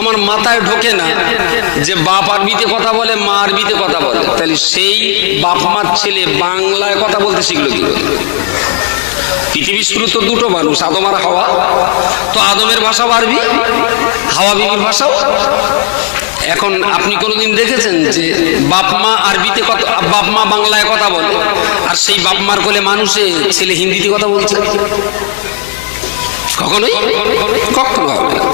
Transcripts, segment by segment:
আমার মাথায় ঢোকে না যে বাপ আরবিতে কথা বলে, মা আরবিতে কথা বলে, তাহলে সেই বাপ মার ছেলে বাংলায় কথা বলতে শিখলো কি করে? পৃথিবীর শুরু তো দুটো মানুষ, আদম আর হাওয়া। তো আদমের ভাষাও আরবি, হাওয়া বিবির ভাষাও। এখন আপনি কোনোদিন দেখেছেন যে বাপ মা আরবিতে কথা, বাপ মা বাংলায় কথা বলে, আর সেই বাপ মার কোলে মানুষে ছেলে হিন্দিতে কথা বলছে? কখনোই কখনো হবে না।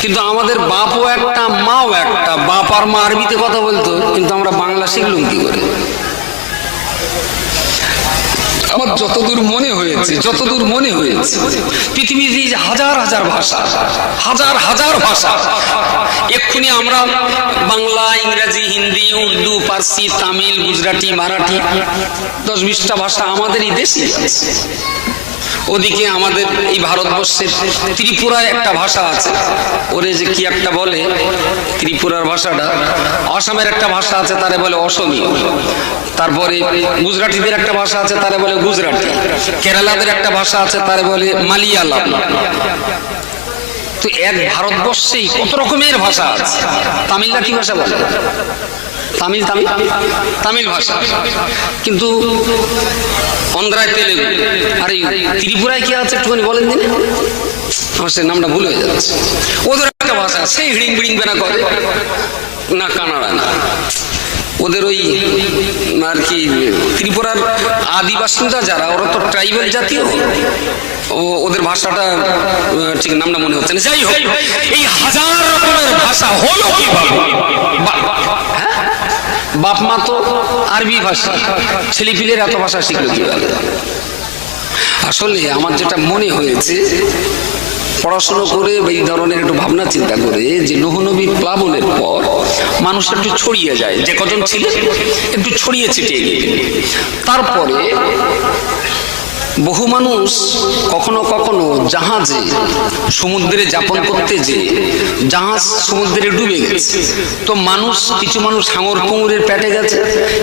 কিন্তু আমাদের বাপও একটা, মাও একটা, বাপ আর মা আরবিতে কথা বলতো, কিন্তু আমরা বাংলা শিখলাম কি করে? আমার যতদূর মনে হয়েছে পৃথিবীতে হাজার হাজার ভাষা, হাজার হাজার ভাষা। এক্ষুনি আমরা বাংলা, ইংরেজি, হিন্দি, উর্দু, পার্সি, তামিল, গুজরাটি, মারাঠি, 10-20টা ভাষা আমাদেরই দেশে আছে। ওদিকে আমাদের এই ভারতবর্ষের ত্রিপুরায় একটা ভাষা আছে, ওরে যে কি একটা বলে ত্রিপুরার ভাষাটা। আসামের একটা ভাষা আছে, তারে বলে অসমীয়। তারপরে গুজরাটিদের একটা ভাষা আছে, তারে বলে গুজরাটি। কেরালাদের একটা ভাষা আছে, তারে বলে মালিয়ালাম। তো এক ভারতবর্ষেই কত রকমের ভাষা আছে। তামিলরা কি ভাষা বলে? তামিল তামিল তামিল ভাষা। কিন্তু অন্ধ্রায় তেলেগু। আর এই ত্রিপুরায় কি আছে একটুখানি বলেন দিন? আমার সে নামটা ভুল হয়ে যাচ্ছে। ওদের একটা ভাষা, সেই হিড়িং বিড়িং বেনা করে না, কানাড়া না, ওদের ওই আর কি ত্রিপুরার আদিবাসীরা যারা, ওরা তো ট্রাইবাল জাতীয়, ওদের ভাষাটা ঠিক নামটা মনে হচ্ছে না। যাই হোক, এই হাজার রকমের ভাষা হলো কিভাবে? হ্যাঁ, বাপ মা তো আরবি ভাষা, ছেলেপিলের এত ভাষা শিখলো কিভাবে? আসলে আমার যেটা মনে হয়েছে পড়াশোনা করে, এই ধরনের একটু ভাবনা চিন্তা করে, যে নূহ নবীর প্লাবনের পর মানুষ একটু ছড়িয়ে যায়, যে কজন ছিল একটু ছড়িয়ে ছিটিয়ে গেলে, তারপরে বহু মানুষ কখনো কখনো জাহাজে সমুদ্রে যাপন করতে, যে জাহাজ সমুদ্রে ডুবে গেছে, তো মানুষ, কিছু মানুষ হাঙর পুঙুরের পেটে গেছে,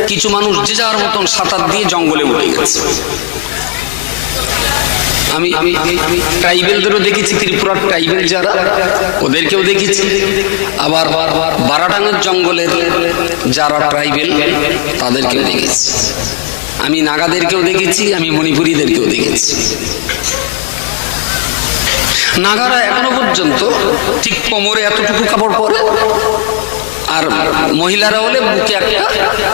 কিছু মানুষ যে যার মতন সাঁতার দিয়ে জঙ্গলে উঠে গেছে। আমি ট্রাইবেলদেরও দেখেছি, ত্রিপুরার ট্রাইবেল যারা, ওদেরকেও দেখেছি। আবার বারাটাঙ্গের জঙ্গলের যারা ট্রাইবেল, তাদেরকেও দেখেছি। আমি নাগাদেরকেও দেখেছি, আমি মণিপুরীদেরকেও দেখেছি। নাগারা এখনো পর্যন্ত ঠিক কোমরে এতটুকু কাপড় পরে, আর মহিলারা হলে বুকে একটা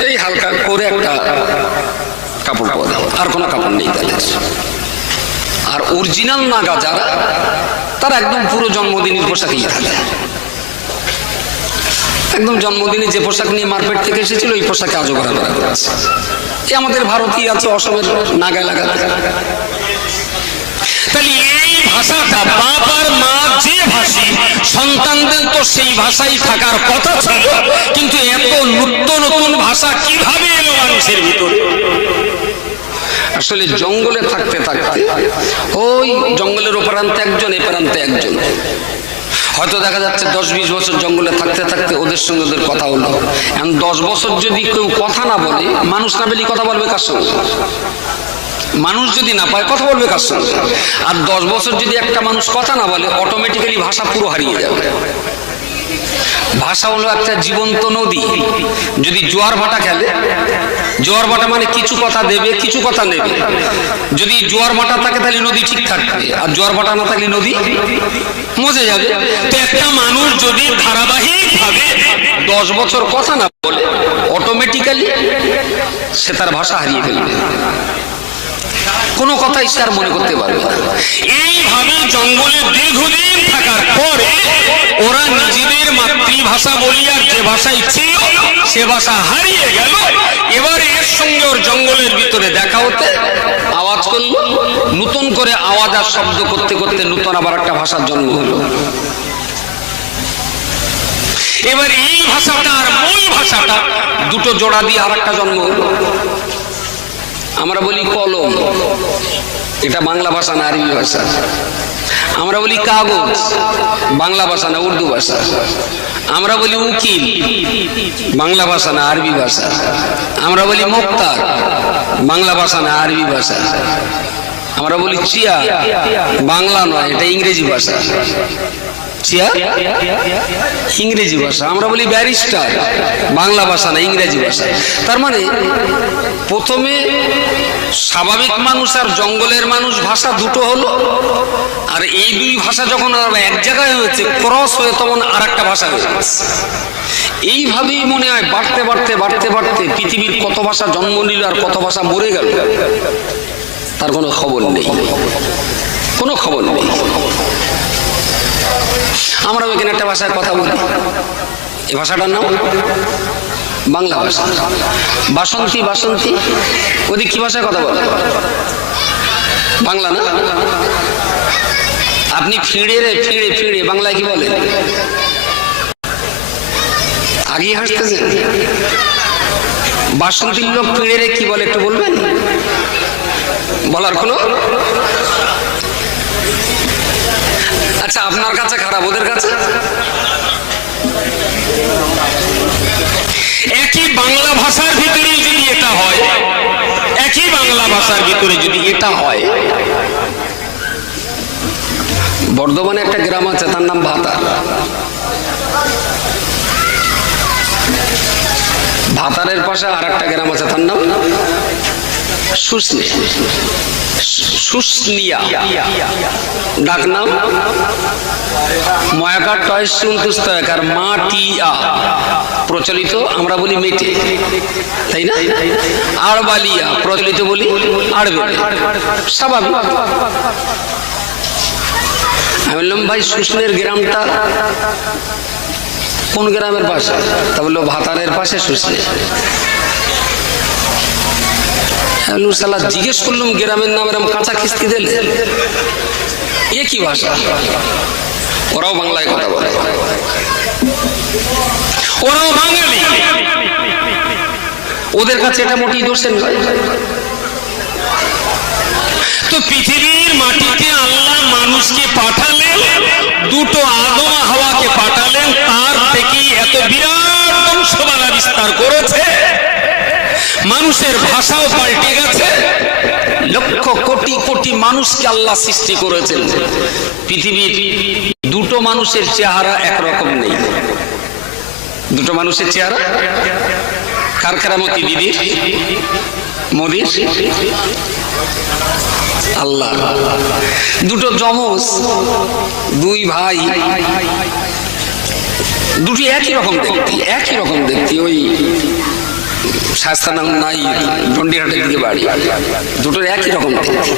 এই হালকা করে একটা কাপড় পরে, আর কোনো কাপড় নেই তাদের। আর অরিজিনাল নাগা যারা, তারা একদম পুরো জন্মদিনের পোশাকেই থাকে, একদম জন্মদিনে যে পোশাক নিয়ে মার্কেট থেকে এসেছিল ওই পোশাকে আজও ঘোরাফেরা করেছে। আমাদের ভারতীয় আছে, অসমের নাগা লাগা। তাহলে এই ভাষাটা বাপ আর মা যে ভাষী, সন্তানদের তো সেই ভাষাই থাকার কথা ছিল, কিন্তু এত নতুন নতুন ভাষা কিভাবে এলো মানুষের ভিতরে? আসলে জঙ্গলে থাকতে থাকতে, ওই জঙ্গলের ওপারান্তে একজন, এ প্রান্তে একজন, হয়তো দেখা যাচ্ছে 10-20 বছর জঙ্গলে থাকতে থাকতে ওদের সঙ্গে ওদের কথা হলো। এখন 10 বছর যদি কেউ কথা না বলে, মানুষ না পেলে কথা বলবে কার সঙ্গে? মানুষ যদি না পায় কথা বলবে কার সঙ্গে? আর 10 বছর যদি একটা মানুষ কথা না বলে, অটোমেটিক্যালি ভাষা পুরো হারিয়ে যাবে। ভাষা হলো একটা জীবন্ত নদী। যদি জোয়ার ভাটা খেলে, জোয়ার ভাটা মানে কিছু কথা দেবে, কিছু কথা নেবে। যদি জোয়ার ভাটা থাকে তাহলে নদী ঠিক থাকবে, আর জোয়ার ভাটা না থাকলে নদী মজে যাবে। তো একটা মানুষ যদি ধারাবাহিক ভাবে 10 বছর কথা না বলে, অটোমেটিক্যালি সে তার ভাষা হারিয়ে ফেলবে, কোনো কথাই সে আর মনে করতে পারবে না। এইভাবে জঙ্গলে দীর্ঘদিন থাকার পরে ওরা নিজেদের মাতৃভাষা বলিয়া যে ভাষাই ছিল সে ভাষা হারিয়ে গেল। এবারে এর সঙ্গে ওর জঙ্গলের ভিতরে দেখা হতে আওয়াজ করলো, নতুন করে আওয়াজ আর শব্দ করতে করতে নতুন আবার একটা ভাষার জন্ম হলো। এবার এই ভাষাটা আর মূল ভাষাটা দুটো জোড়া দিয়ে আর একটা জন্ম হলো। আমরা বলি কলম, এটা বাংলা ভাষা না আরবি ভাষা। আমরা বলি কাগজ, বাংলা ভাষা না উর্দু ভাষা। আমরা বলি উকিল, বাংলা ভাষা না আরবি ভাষা। আমরা বলি মুক্তার, বাংলা ভাষা না আরবি ভাষা। আমরা বলি চেয়ার, বাংলা নয়, এটা ইংরেজি ভাষা। চেয়ার ইংরেজি ভাষা, আমরা বলি ব্যারিস্টার, বাংলা ভাষা না, ইংরেজি ভাষা। তার মানে প্রথমে স্বাভাবিক মানুষ আর জঙ্গলের মানুষ ভাষা দুটো হলো, আর এই দুই ভাষা যখন এক জায়গায় হয়েছে, ক্রস হয়ে তখন আর একটা ভাষা হয়ে গেছে। এইভাবেই মনে হয় বাড়তে বাড়তে বাড়তে বাড়তে পৃথিবীর কত ভাষা জন্ম নিল আর কত ভাষা মরে গেল, তার কোনো খবর নেই, কোনো খবর নেই। আমরা এখানে একটা ভাষায় কথা বলি, এই ভাষাটার নাম বাংলা ভাষা। বাসন্তী বাসন্তী, ওদিক কি ভাষায় কথা বলে? বাংলা না? আপনি ফিরে রে ফিরে ফিরে বাংলায় কি বলে? আগে হাসতেছেন। বাসন্তীর লোক ফিরে রে কি বলে একটু বলবেন? বলার কোনো? আচ্ছা, আপনার কাছে খারাপ, ওদের কাছে একই বাংলা ভাষার ভিতরে যদি এটা হয়, একই বাংলা ভাষার ভিতরে যদি এটা হয়, বর্ধমানে একটা গ্রাম আছে, তার নাম ভাতার। ভাতারের পাশে আর একটা গ্রাম আছে, তার নাম শুষ্নিয়া, ডাক নাম ময়াকার টয় সুন্তস্তয়কার মাটিয়া, প্রচলিত আমরা বলি মেটে, তাই না? আড়বালিয়া প্রচলিত বলি আড়বেলে, স্বাভাবিক। আমি বললাম ভাই শুষ্নের গ্রামটা কোন গ্রামের পাশে? তা বললো ভাতারের পাশে শুষ্নে। জিজ্ঞেস করলাম গ্রামের নাম, এরকম কাঁচা খিস্তি দিলে এ কি ভাষা? ওরাও বাংলায় কথা বলে, ওরাও বাঙালি, ওদের কাছে এটা মোটেই দোষের নয়। তো পৃথিবীর মাটিতে আল্লাহ মানুষকে পাঠালেন, দুটো আদম হাওয়াকে পাঠালেন, তার থেকে এত বিরাট বংশমালা বিস্তার করেছে, মানুষের ভাষাও পাল্টে গেছে, লক্ষ কোটি কোটি মানুষকে আল্লাহ সৃষ্টি করেছেন। পৃথিবীর দুটো মানুষের চেহারা একরকম নেই, দুটো মানুষের চেহারা। কার কেরামতি? দিদির, মোদির, আল্লাহ। দুটো যমজ, দুই ভাই, দুটি একই রকম দেখতে, একই রকম দেখতে। ওই শাস্তানাম নাই, ডন্ডিহাটের দিকে বাড়ি, দুটোর একই রকম দেখতে।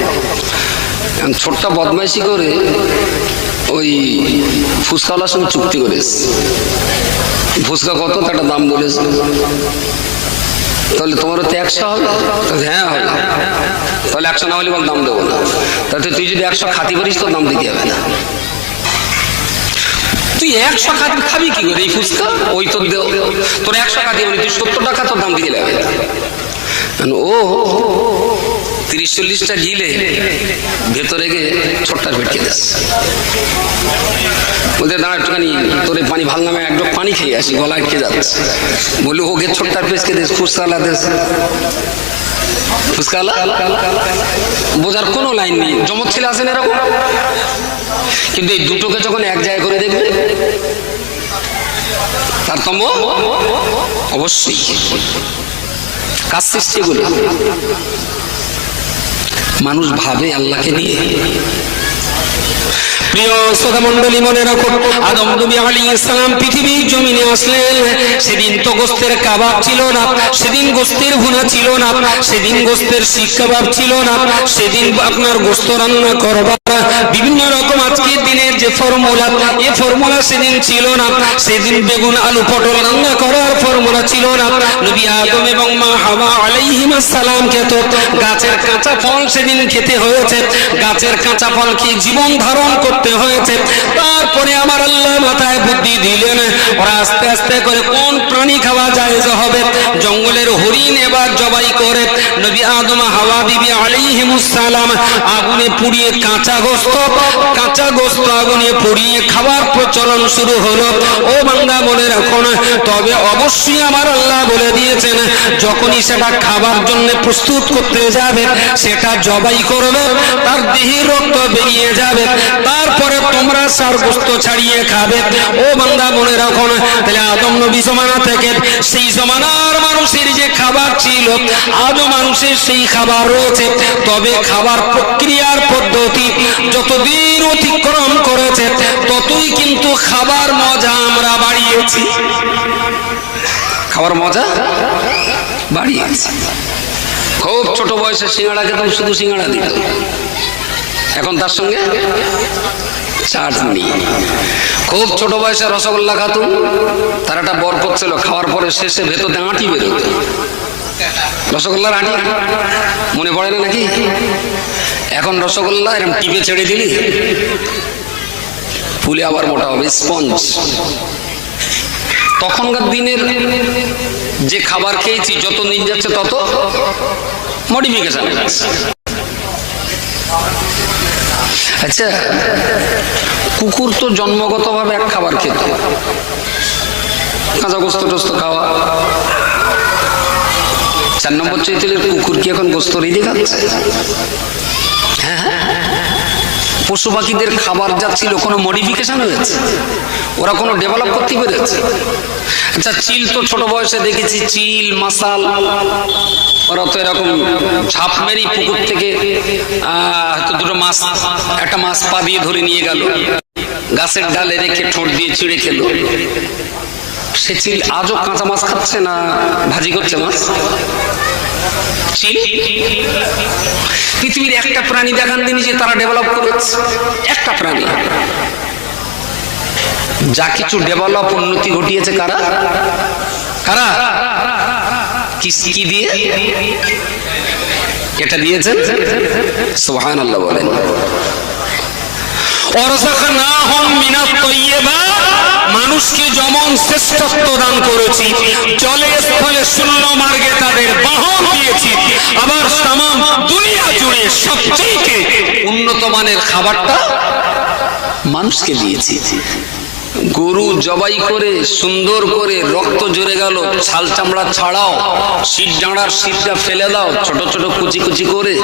ছোট্ট বদমাইশি করে ওই ফুচকাওয়ালার সঙ্গে চুক্তি করেছে, ফুচকা কত একটা দাম বলেছে, তাহলে তোমারও তো 100 হবে? হ্যাঁ হবে। তাহলে 100 না হলে বল দাম দেবো না। তাহলে তুই যদি 100 খাতি পারিস তোর দাম দিতে হবে না। তুই 100 খাতি খাবি কি করে এই ফুচকা? ওই তোর 100 খাতি মানে তুই 70 টাকা তোর দাম দিতে হবে। ও 30-40টা গিলে ভেতরে গিয়ে ছোট্টার পেটকে দেশ ওদের দাঁড়া একটুখানি তোর পানি ভাল নামে একটু পানি খেয়ে আসি, গলা আটকে যাচ্ছে। বললো ওকে ছোট্টার পেছকে দেশ, ফুচকালা দেশ, ফুচকালা। বোঝার কোনো লাইন নেই, জমজ ছেলে আসেন এরকম। কিন্তু এই দুটোকে যখন এক জায়গায় করে দেখবে তারতম্য অবশ্যই। কাজ সৃষ্টি গুলো মানুষ ভাবে আল্লাহকে নিয়ে। প্রিয় শ্রোতা মণ্ডলী, মনে রাখো, আদম নবী আলাইহিস সালাম পৃথিবীর জমিনে আসলেন, সেদিন তো গোস্তের কাবাব ছিল না, সেদিন গোস্তের ভুনা ছিল না, সেদিন গোস্তের শিক কাবাব ছিল না, সেদিন আপনার গোস্ত রান্না করবার বিভিন্ন রকম আজকের দিনের যে ফর্মুলা, এই ফর্মুলা সেদিন ছিল না। সেদিন বেগুন আলু পটল রান্না করার ফর্মুলা ছিল না। নবী আদম এবং মা হাওয়া আলাইহিস সালাম খেত গাছের কাঁচা ফল, সেদিন খেতে হয়েছে। গাছের কাঁচা ফল খেয়ে জীবন ধারণ করতে হয়েছে। তারপরে আমার আল্লাহ মাথায় বুদ্ধি দিলেন, ওরা আস্তে আস্তে করে কোন প্রাণী খাওয়া জায়েজ হবে। জঙ্গলের হরিণ এবার জবাই করে নবী আদম হাওয়া বিবি আলাইহিমুস সালাম আগুনে পুড়িয়ে কাঁচা গোশত আগুনে পুড়িয়ে খাবার প্রচলন শুরু হলো। ও বান্দা মনে রাখুন, তবে অবশ্যই আমার আল্লাহ বলে দিয়েছেন যখনই সেটা খাবার জন্য প্রস্তুত করতে যাবে, সেটা জবাই করবে, তার দেহের রক্ত বেরিয়ে যাবে, তারপরে তোমরা সার গোশত ছাড়িয়ে খাবে। ও বান্দা মনে রাখুন, তাহলে আদম নবী জমানা থেকে সেই জমানার মানুষের যে খাবার ছিল, আজও মানুষের সেই খাবার রয়েছে। তবে খাবার প্রক্রিয়ার পদ্ধতি যতদিন অতিক্রম করেছে, ততই কিন্তু খাবার মজা আমরা বাড়িয়েছি, খাবার মজা বাড়িয়েছি। খুব ছোট বয়সে সিঙ্গাড়া খেতাম, শুধু সিঙ্গাড়া দিত, এখন তার সঙ্গে চাটনি। খুব ছোট বয়সে রসগোল্লা খাতুন, তার একটা বরকত ছিল, খাওয়ার পরে শেষে ভেতরে আঁটি বেরোত, রসগোল্লার আঁটি মনে পড়ে না নাকি? এখন রসগোল্লা এরকম টিপে ছেড়ে দিলি ফুলে আবার মোটা হবে, স্পঞ্জ। তখনকার দিনের যে খাবার খেয়েছি, যত দিন যাচ্ছে তত মডিফিকেশন হয়ে যাচ্ছে। আচ্ছা, কুকুর তো জন্মগতভাবে এক খাবার খেত, কাঁচা গোস্ত টোস্ত খাওয়া। 4 নম্বর চৈতালির কুকুর কি এখন গোস্ত রেডি খাচ্ছে? হ্যাঁ, পশু পাখিদের খাবার যা ছিল কোনো মডিফিকেশন হয়েছে? ওরা কোনো ডেভেলপ করতে পেরেছে? আচ্ছা, চিল তো ছোট বয়সে দেখেছি, চিল মাসাল, ওরা তো এরকম ঝাঁপ মেরি পুকুর থেকে হয়তো দুটো মাছ, একটা মাছ পা দিয়ে ধরে নিয়ে গেল, গাছের ডালে রেখে ঠোঁট দিয়ে ছিঁড়ে খেলো। সে চিল আজও কাঁচা মাছ খাচ্ছে না ভাজি করছে মাছ? চিল পৃথিবীর একটা প্রাণী দেখান দিন যে তারা ডেভেলপ করেছে, একটা প্রাণী যা কিছু ডেভেলপ উন্নতি ঘটিয়েছে, কারা কারা কি দিয়ে? এটা দিয়েছেন, সুবহানাল্লাহ বলেন। মানুষকে যেমন শ্রেষ্ঠত্ব দান করেছি, জলে স্থলে শূন্য মার্গে তাদের বাহন দিয়েছি, আবার তামাম দুনিয়া জুড়ে সবচেয়ে উন্নত মানের খাবারটা মানুষকে দিয়েছি। গরু জবাই করে সুন্দর করে রক্ত ঝরে গেল, ছাল চামড়া ছাড়াও, শীত ডাঁড়ার শীতটা ফেলে দাও, ছোট ছোট কুচি কুচি করে,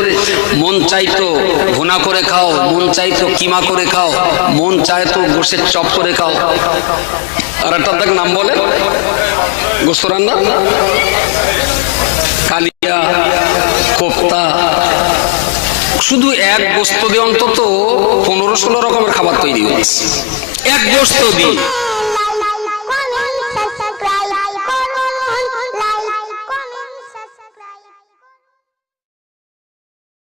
মন চাইতো ভুনা করে খাও, মন চাইতো কিমা করে খাও, মন চাইতো গোশের চপ করে খাও। আর একটা দেখ নাম বলে গোস্ত রান্না, কালিয়া, কোফতা। শুধু এক গোস্ত দিয়ে অন্তত 15-16 রকমের খাবার তৈরি হচ্ছে, এক গোস্ত দিয়ে।